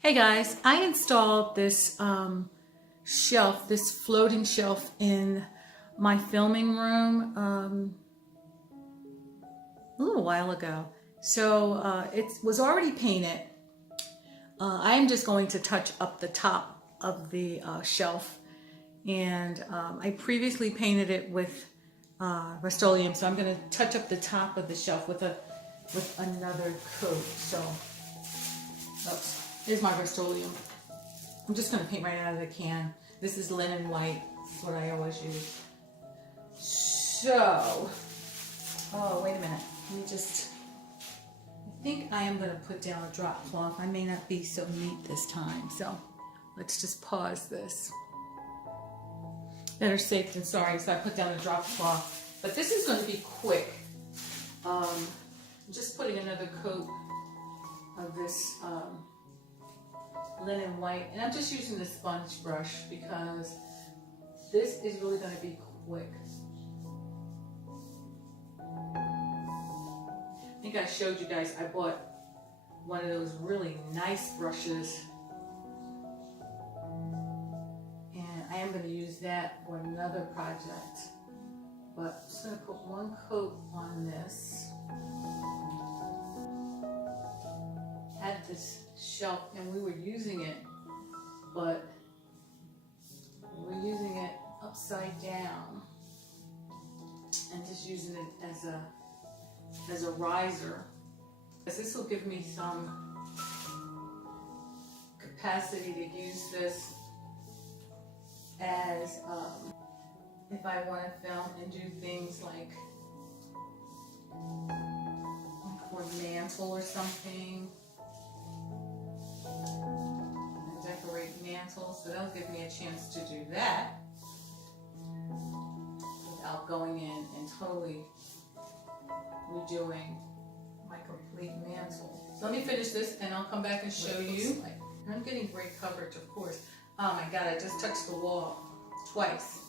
Hey guys, I installed this shelf, this floating shelf in my filming room a little while ago. So it was already painted. I am just going to touch up the top of the shelf, and I previously painted it with RUSTOLEUM, so I'm going to touch up the top of the shelf with another coat. So here's my RUSTOLEUM. I'm just going to paint right out of the can. This is linen white. That's what I always use. So, oh, wait a minute. Let me just, I think I am going to put down a drop cloth. I may not be so neat this time. So let's just pause this. Better safe than sorry. So I put down a drop cloth. But this is going to be quick. I'm just putting another coat of this linen white, and I'm just using the sponge brush because this is really going to be quick. I think I showed you guys I bought one of those really nice brushes, and I am going to use that for another project, but I'm just going to put one coat on this. Had this shelf and we were using it, but we're using it upside down and just using it as a riser. This will give me some capacity to use this as if I want to film and do things like for a mantle or something. Decorate mantles, so that'll give me a chance to do that without going in and totally redoing my complete mantle. So let me finish this and I'll come back and show you. And I'm getting great coverage, of course. Oh my God, I just touched the wall twice.